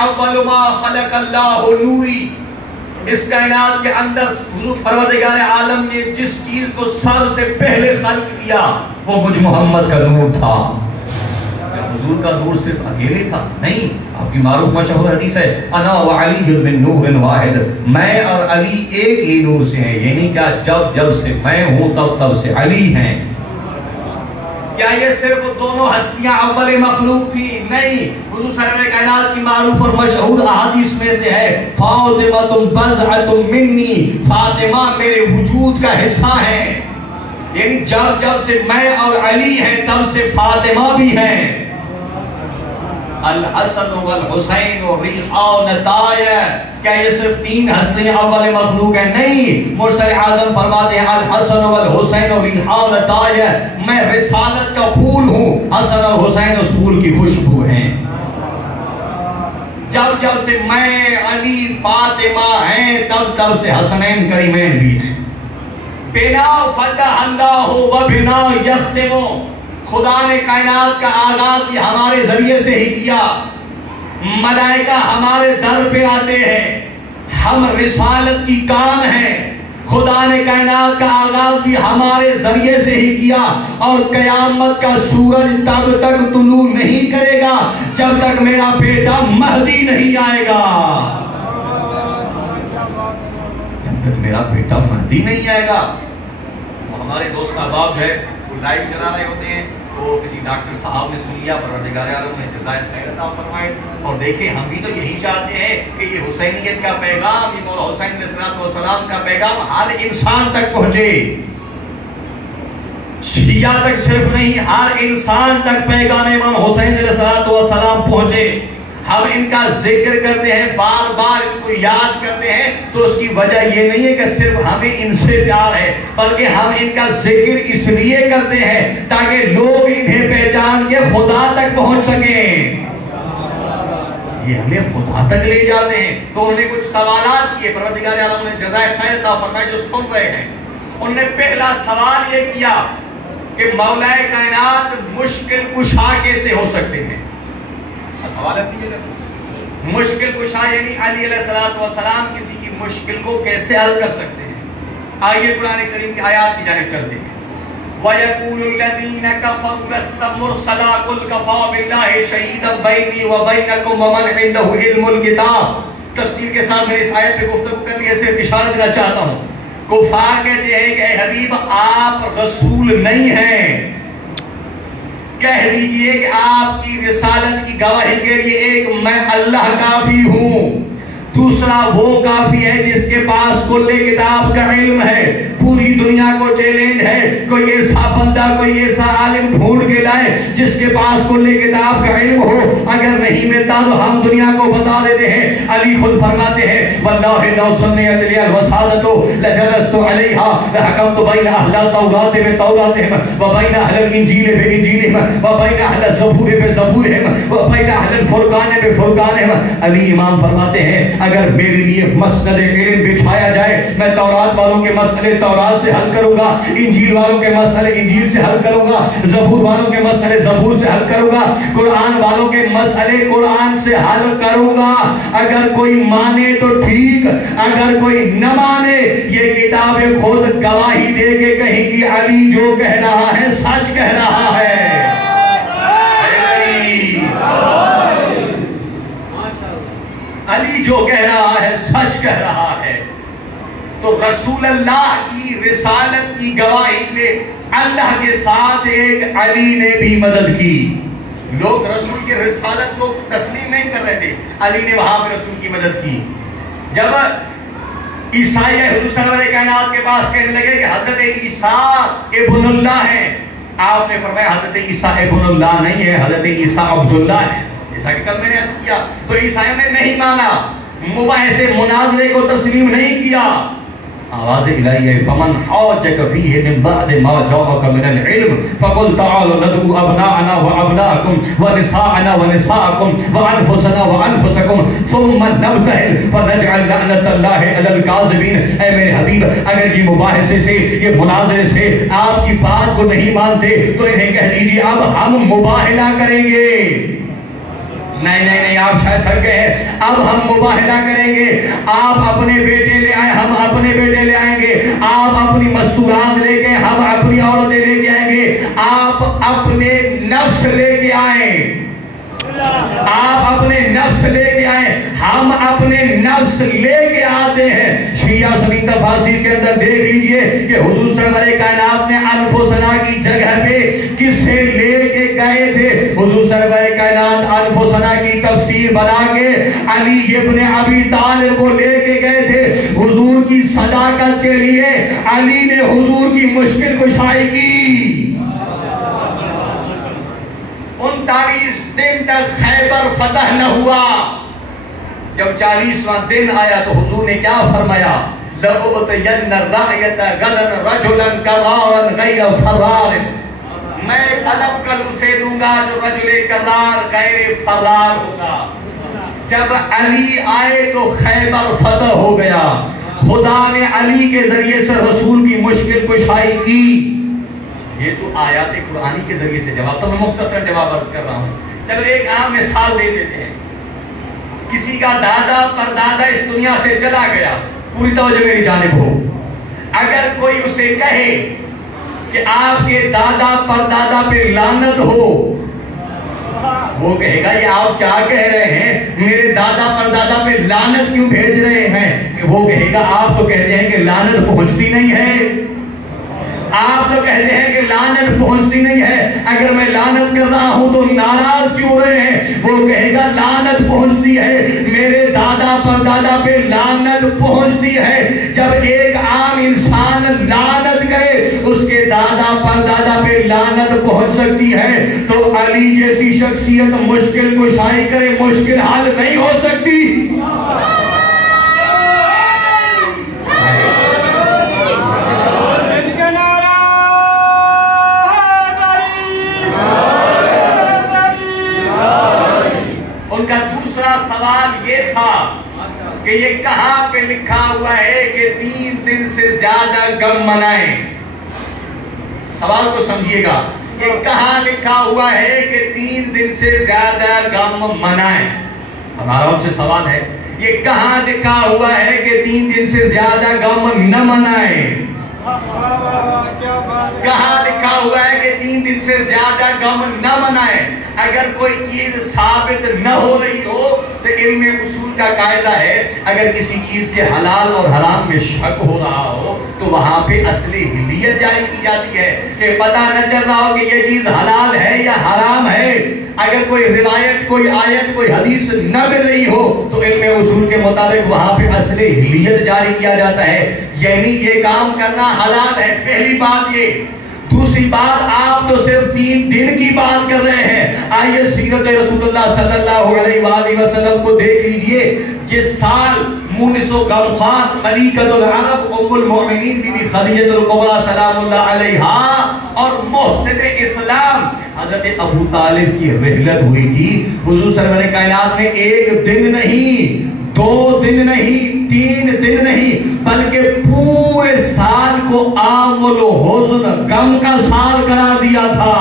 اول ما خلق اللہ نوری، اس کائنات کے اندر پروردگار عالم نے جس چیز کو سب سے پہلے خلق کیا وہ مجھ محمد کا نور تھا۔ حضور کا نور صرف اکیلے تھا؟ نہیں، آپ کی معروف مشہور حدیث ہے انا وعلی من نور واحد، میں اور علی ایک ہی نور سے ہیں، یعنی کیا جب سے میں ہوں تب سے علی ہیں۔ کیا یہ صرف دونوں ہستیاں اول مخلوق تھی؟ نہیں، حضور سرور کائنات کی معروف اور مشہور احادیث میں سے ہے فاطمہ بضعۃ منی، فاطمہ میرے وجود کا حصہ ہے، یعنی جب سے میں اور علی ہیں تب سے فاطمہ بھی ہیں۔ الحسن والحسین ریحان طایہ، کیا یہ صرف تین ہستیاں اول مخلوق ہیں؟ نہیں، مرسل اعظم فرماتے ہیں الحسن والحسین ریحان طایہ، میں رسالت کا پھول ہوں، حسن اور حسین اس پھول کی خوشبو ہیں۔ جب سے میں علی فاطمہ ہیں تب سے حسنین کریمین بھی ہیں۔ بنا فتح اللہ و بنا یختم، خدا نے کائنات کا آغاز بھی ہمارے ذریعے سے ہی کیا، ملائکہ ہمارے در پہ آتے ہیں، ہم رسالت کی کان ہیں، خدا نے کائنات کا آغاز بھی ہمارے ذریعے سے ہی کیا، اور قیامت کا سورج تب تک طلوع نہیں کرے گا جب تک میرا بیٹا مہدی نہیں آئے گا، جب تک میرا بیٹا مہدی نہیں آئے گا۔ ہمارے دوست احباب جو ہے وہ لائٹ چلا رہے ہوتے ہیں، تو کسی ڈاکٹر صاحب نے سن لیا، پروردگار عالم نے جزائے خیر عطا فرمائے، اور دیکھیں ہم بھی تو یہی چاہتے ہیں کہ یہ حسینیت کا پیغام، یہ مولا حسین علیہ السلام کا پیغام ہر انسان تک پہنچے، شیعہ تک صرف نہیں، ہر انسان تک پیغام امام حسین علیہ السلام پہنچے۔ ہم ان کا ذکر کرتے ہیں، بار بار ان کو یاد کرتے ہیں، تو اس کی وجہ یہ نہیں ہے کہ صرف ہمیں ان سے پیار ہے، بلکہ ہم ان کا ذکر اس لیے کرتے ہیں تاکہ لوگ انہیں پہچان کے خدا تک پہنچ سکیں، یہ ہمیں خدا تک لے جاتے ہیں۔ تو انہوں نے کچھ سوالات کیے، پروردگار عالم نے جزائے خیر عطا فرمائے جو سن رہے ہیں، انہوں نے پہلا سوال یہ کیا کہ مولا کائنات مشکل کشا کیسے ہو سکتے ہیں؟ سوال اپنی جگہ، مشکل کشا یعنی علی علیہ السلام کسی کی مشکل کو کیسے حل کر سکتے ہیں؟ آئیے قرآن کریم کی آیات کی جانب چلتے ہیں۔ وَيَقُولُ الَّذِينَ كَفَرُوا لَسْتَ مُرْسَلًا قُلْ كَفَىٰ بِاللَّهِ شَهِيدًا بَيْنِي وَبَيْنَكُمْ وَمَنْ عِندَهُ عِلْمُ الْكِتَابِ۔ تفسیر کے ساتھ میں نے اس آیت پہ گفتگو کر لی ہے، صرف اشارہ دینا چاہتا ہوں۔ کفار کہتے ہیں کہ اے حبیب آپ رسول نہیں ہیں، کہہ دیجئے کہ آپ کی رسالت کی گواہی کے لیے ایک میں اللہ کافی ہوں، دوسرا وہ کافی ہے جس کے پاس کل کتاب کا علم ہے۔ پوری دنیا کو چیلنج ہے، کوئی ایسا بندہ، کوئی ایسا عالم ڈھونڈ کے لائے جس کے پاس کل کتاب کا علم ہو، اگر نہیں ملتا تو ہم دنیا کو بتا دیتے ہیں۔ علی خود فرماتے ہیں واللہ لو سنیت لی الوسادۃ لجلست علیہا لحکمت بین اہل التوراۃ بتوراتہم وبین اہل الانجیل بانجیلہم وبین اہل الزبور بزبورہم وبین اہل الفرقان بفرقانہم۔ علی امام فرماتے ہیں اگر میرے لیے مسند علم بچھایا جائے، میں تورات والوں کے مسئلے تورات سے حل کروں گا، انجیل والوں کے مسئلے انجیل سے حل کروں گا، زبور والوں کے مسئلے زبور سے حل کروں گا، قرآن والوں کے مسئلے قرآن سے حل کروں گا۔ اگر کوئی مانے تو ٹھیک، اگر کوئی نہ مانے، یہ کتاب خود گواہی دے کے کہیں گی علی جو کہہ رہا ہے سچ کہہ رہا ہے۔ علی جو کہہ رہا ہے سچ کہہ رہا ہے۔ تو رسول اللہ کی رسالت کی گواہی میں اللہ کے ساتھ ایک علی نے بھی مدد کی۔ لوگ رسول کی رسالت کو تسلیم نہیں کر رہے تھے، علی نے وہاں پہ رسول کی مدد کی۔ جب عیسائی حضور سرور کائنات کے پاس کہنے لگے کہ حضرت عیسیٰ ابن اللہ ہیں، آپ نے فرمایا حضرت عیسیٰ ابن اللہ نہیں ہے، حضرت عیسیٰ عبداللہ ہے، جیسا کہ کل میں نے عرض کیا۔ تو عیسائیوں نے نہیں مانا، مباحثے مناظرے کو تسلیم نہیں کیا۔ آواز الہی ہے فمن حاجک فیہ من بعد ما جاءک من العلم فقل تعالوا ندعو ابناءنا وابناءکم ونساءنا ونساءکم وانفسنا وانفسکم ثم نبتہل فنجعل لعنت اللہ علی الکاذبین۔ اے میرے حبیب اگر یہ مباحثے سے، یہ مناظرے سے آپ کی بات کو نہیں مانتے تو انہیں کہہ دیجیے اب ہم مباہلہ کریں گے، نہیں نہیں نہیں، آپ شاید تھک گئے ہیں، اب ہم مباہلہ کریں گے، آپ اپنے بیٹے لے آئیں، ہم اپنے بیٹے لے آئیں گے، آپ اپنی مستورات لے کے، ہم اپنی عورتیں لے کے آئیں گے، آپ اپنے نفس لے کے آئیں، آپ اپنے نفس لے کے آئیں، ہم اپنے نفس لے کے آتے ہیں۔ شیعہ سنی تفاسیر کے اندر دیکھ لیجئے کہ حضور سرور کائنات نے انفسنا کی جگہ پہ کسے لے کے گئے تھے؟ حضور سرور کائنات انفسنا کی تفسیر بنا کے علی ابن ابی طالب کو لے کے گئے تھے حضور کی صداقت کے لیے۔ علی نے حضور کی مشکل کشائی کی۔ 39 دن تک خیبر فتح نہ ہوا، جب 40واں دن آیا تو حضور نے کیا فرمایا؟ لَأُعْطِيَنَّ الرَّعْيَةَ غَدًا رَجُلًا كَرَّارًا غَيْرَ فَرَّارٍ، میں طلب کل اسے دوں گا جو رجل کرار غیر فرار ہوگا۔ جب علی آئے تو خیبر فتح ہو گیا، خدا نے علی کے ذریعے سے رسول کی مشکل کشائی کی۔ یہ تو آیات قرآنی کے ذریعے سے جواب، تو میں مختصر جواب عرض کر رہا ہوں۔ چلو ایک عام مثال دے دیتے ہیں، کسی کا دادا پردادا اس دنیا سے چلا گیا، پوری توجہ میری جانب ہو، اگر کوئی اسے کہے کہ آپ کے دادا پردادا پہ لعنت ہو، وہ کہے گا یہ آپ کیا کہہ رہے ہیں، میرے دادا پردادا پہ لعنت کیوں بھیج رہے ہیں؟ کہ وہ کہے گا آپ تو کہتے ہیں کہ لعنت پہنچتی نہیں ہے، آپ تو کہتے ہیں کہ لعنت پہنچتی نہیں ہے، اگر میں لعنت کر رہا ہوں تو ناراض کیوں رہے ہیں؟ وہ کہے گا لعنت پہنچتی ہے، میرے دادا پردادا پہ لعنت پہنچتی ہے۔ جب ایک عام انسان لعنت کرے اس کے دادا پردادا پہ لعنت پہنچ سکتی ہے، تو علی جیسی شخصیت مشکل کشائی کرے مشکل حل نہیں ہو سکتی؟ ان کا دوسرا سوال یہ تھا کہ یہ کہاں پہ لکھا ہوا ہے کہ 3 دن سے زیادہ غم منائیں؟ سوال کو سمجھیے گا، یہ کہاں لکھا ہوا ہے کہ 3 دن سے زیادہ غم منائیں؟ ہمارا ان سے سوال ہے، یہ کہاں لکھا ہوا ہے کہ 3 دن سے زیادہ غم نہ منائیں؟ کہاں لکھا ہوا ہے کہ 3 دن سے زیادہ غم نہ منائیں؟ اگر کوئی چیز ثابت نہ ہو رہی ہو تو علم اصول کا قاعدہ ہے، اگر کسی چیز کے حلال اور حرام میں شک ہو رہا ہو تو وہاں پہ اصل حلیت جاری کی جاتی ہے کہ پتہ نہ چل رہا ہو کہ یہ چیز حلال ہے یا حرام ہے۔ اگر کوئی روایت، کوئی آیت، کوئی حدیث نہ مل رہی ہو تو علم اصول کے مطابق وہاں پہ اصل حلیت جاری کیا جاتا ہے، یعنی یہ کام کرنا حلال ہے۔ پہلی بات یہ۔ دوسری بات، آپ تو صرف 3 دن کی بات کر رہے ہیں، آئیے سیرت رسول اللہ صلی اللہ علیہ وآلہ وسلم کو دیکھ لیجئے۔ جس سال مونس و غمخوار ملیکۃ العرب ام المؤمنین بی بی خدیجہ الکبریٰ سلام اللہ علیہا اور محسن اسلام حضرت ابو طالب کی رحلت ہوئی تھی، حضور سرور کائنات نے 1 دن نہیں، 2 دن نہیں، 3 دن نہیں، بلکہ پورے سال کو آمل و حزن غم کا سال قرار دیا تھا۔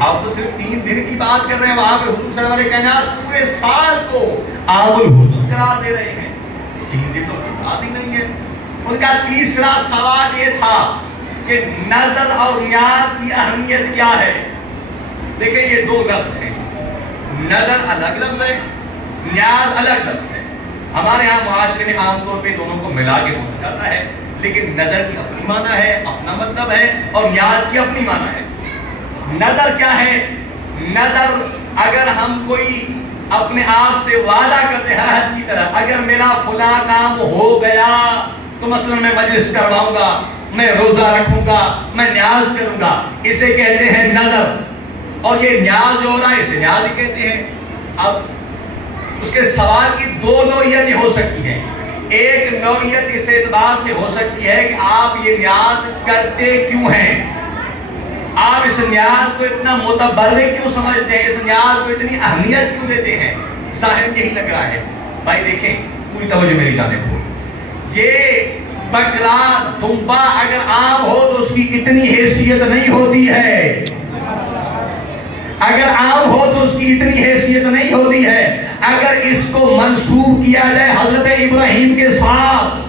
آپ تو صرف 3 دن کی بات کر رہے ہیں، وہاں پہ حضور سرور کائنات پورے سال کو آمل و حزن قرار دے رہے ہیں۔ 3 دن تو کوئی بات ہی نہیں ہے۔ ان کا تیسرا سوال یہ تھا کہ نظر اور نیاز کی اہمیت کیا ہے؟ دیکھیں یہ 2 لفظ ہیں، نظر الگ لفظ ہے، نیاز الگ لفظ ہے۔ ہمارے ہاں معاشرے میں عام طور پہ دونوں کو ملا کے بولا جاتا ہے، لیکن نظر کی اپنی معنی ہے، اپنا مطلب ہے، اور نیاز کی اپنی معنی ہے۔ نظر کیا ہے؟ نظر اگر ہم کوئی اپنے آپ سے وعدہ کرتے ہیں عہد کی طرح، اگر میرا فلاں کام ہو گیا تو مثلا میں مجلس کرواؤں گا، میں روزہ رکھوں گا، میں نیاز کروں گا، اسے کہتے ہیں نظر۔ اور یہ نیاز جو ہو رہا ہے اسے نیاز ہی کہتے ہیں۔ اب اس کے سوال کی 2 نوعیتیں ہو سکتی ہیں۔ ایک نوعیت اس اعتبار سے ہو سکتی ہے کہ آپ یہ نیاز کرتے کیوں ہیں، آپ اس نیاز کو اتنا متبرک کیوں سمجھتے ہیں، اس نیاز کو اتنی اہمیت کیوں دیتے ہیں؟ ظاہر یہی لگ رہا ہے۔ بھائی دیکھیں، پوری توجہ میری جانب ہو، یہ بکرا دمبا اگر عام ہو تو اس کی اتنی حیثیت نہیں ہوتی ہے۔ اگر عام ہو تو اس کی اتنی حیثیت نہیں ہوتی ہے. اگر اس کو منسوب کیا جائے حضرت ابراہیم کے ساتھ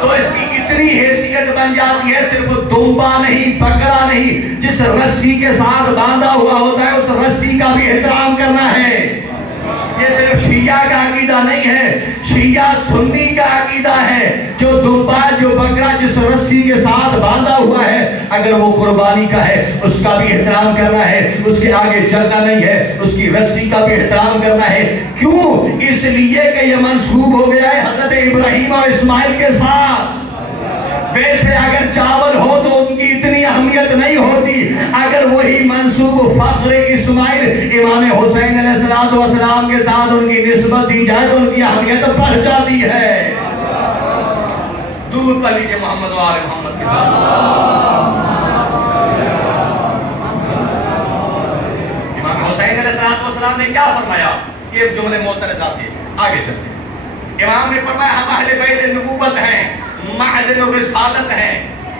تو اس کی اتنی حیثیت بن جاتی ہے. صرف دمبا نہیں، بکرا نہیں، جس رسی کے ساتھ باندھا ہوا ہوتا ہے اس رسی کا بھی احترام کرنا ہے. یہ صرف شیعہ کا عقیدہ نہیں ہے، شیعہ سنی کا عقیدہ ہے. جو دمبا، جو بکرا جس رسی کے ساتھ باندھا ہوا ہے، اگر وہ قربانی کا ہے اس کا بھی احترام کرنا ہے، اس کے آگے چلنا نہیں ہے، اس کی رسی کا بھی احترام کرنا ہے. کیوں؟ اس لیے کہ یہ منسوب ہو گیا ہے حضرت ابراہیم اور اسماعیل کے ساتھ. ویسے اگر چاول ہو تو ان کی اتنی اہمیت نہیں ہوتی. اگر وہی منسوب فخر اسماعیل امام حسین علیہ السلام کے ساتھ ان کی نسبت دی جائے تو ان کی اہمیت بڑھ جاتی ہے. درود پڑھ لیجئے محمد و آل محمد کے ساتھ. امام حسین علیہ السلام نے کیا فرمایا؟ یہ جملے معترضات تھے، آگے چلتے ہیں. امام نے فرمایا ہم اہل بیت نبوت ہیں، معدن الرسالت ہے،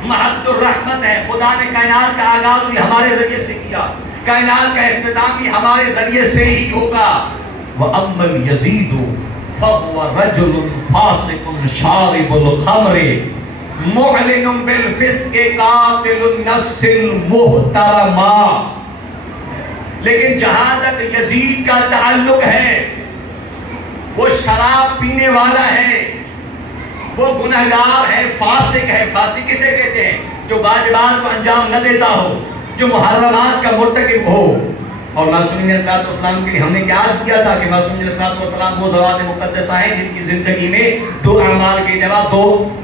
محط الرحمت ہے. خدا نے کائنات کا آغاز بھی ہمارے ذریعے سے کیا، کائنات کا اختتام بھی ہمارے ذریعے سے ہی ہوگا. وَأَمَّا الْيَزِيدُ فَهُوَ رَجُلٌ فَاسِقٌ شَارِبُ الْخَمْرِ مُعْلِنٌ بِالْفِسْقِ قَاتِلُ النَّفْسِ الْمُحْتَرَمَةِ. لیکن جہاں تک یزید کا تعلق ہے وہ شراب پینے والا ہے، وہ گنہگار ہے، فاسق ہے. فاسق کسے کہتے ہیں؟ جو واجبات کو انجام نہ دیتا ہو، جو محرمات کا مرتکب ہو. اور معصوم علیہ السلام کے لیے ہم نے کیا عرض کیا تھا کہ معصوم علیہ السلام وہ ذوات مقدسہ ہیں جن کی زندگی میں دو اعمال کے علاوہ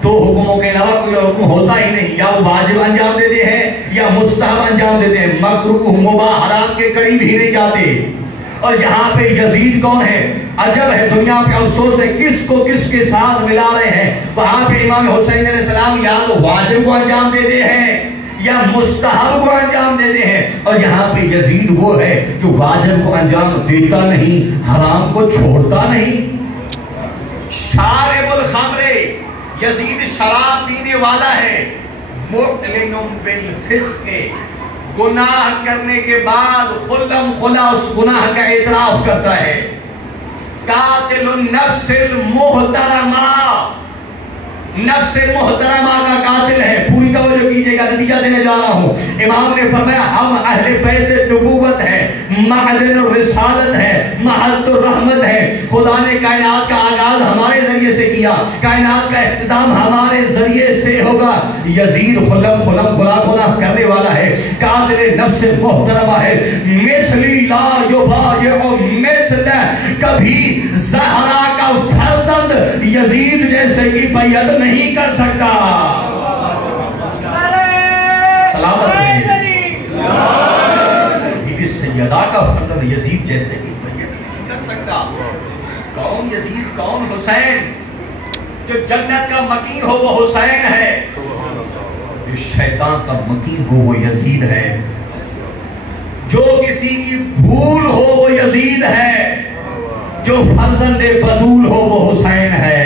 دو حکموں کے علاوہ کوئی اور حکم ہوتا ہی نہیں. یا وہ واجب انجام دیتے ہیں یا مستحب انجام دیتے ہیں، مکروہ مباح حرام کے قریب ہی نہیں جاتے. اور یہاں پہ یزید کون ہے؟ عجب ہے، دنیا پہ افسوس ہے کس کو کس کے ساتھ ملا رہے ہیں. وہاں پہ امام حسین علیہ السلام یا تو واجب کو انجام دیتے ہیں یا مستحب کو انجام دیتے ہیں، اور یہاں پہ یزید وہ ہے جو واجب کو انجام دیتا نہیں، حرام کو چھوڑتا نہیں. شارب الخمر، یزید شراب پینے والا ہے. معلن بالفسق، گناہ کرنے کے بعد خلم خلا اس گناہ کا اعتراف کرتا ہے. قاتل النفس المحترمہ، نفس محترمہ کا قاتل ہے. پوری توجہ کیجئے گا، نتیجہ دینے جا رہا ہوں. امام نے فرمایا ہم اہل بیت نبوت ہیں، معدن الرسالت ہے، محط الرحمت ہے. خدا نے کائنات کا آغاز ہمارے ذریعے سے کیا، کائنات کا اختتام ہمارے ذریعے سے ہوگا. یزید خلم گناہ کرنے والا ہے، قاتل نفس محترمہ ہے. مثلی لا یبایع مثل، کبھی زہرا کا فرزند یزید جیسے کی بیعت نہیں کر سکتا. سلامت رہے. سیدہ کا فرزند یزید جیسے کی بیعت نہیں کر سکتا. کون یزید؟ کون؟ حسین. جو جنت کا مکی ہو وہ حسین ہے، جو شیطان کا مکی ہو وہ یزید ہے، جو کسی کی بھول ہو وہ یزید ہے، جو فرزند بطول ہو وہ حسین ہے.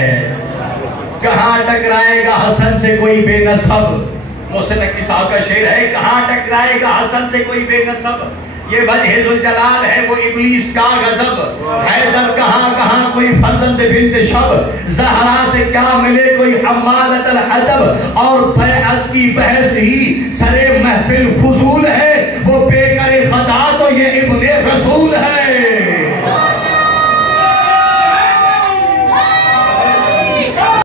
کہاں ٹکرائے گا حسن سے کوئی بے نسب؟ محسن نقوی صاحب کا شعر ہے، کہاں ٹکرائے گا حسن سے کوئی بے نسب. یہ وجہ ذوالجلال ہے وہ ابلیس کا غضب. حیدر کہاں کوئی فرزند بنت شب، زہرا سے کیا ملے کوئی حمالت الحطب. اور بیعت کی بحث ہی سرے محفل فضول ہے، وہ بے کرے خطا تو یہ ابن رسول ہے.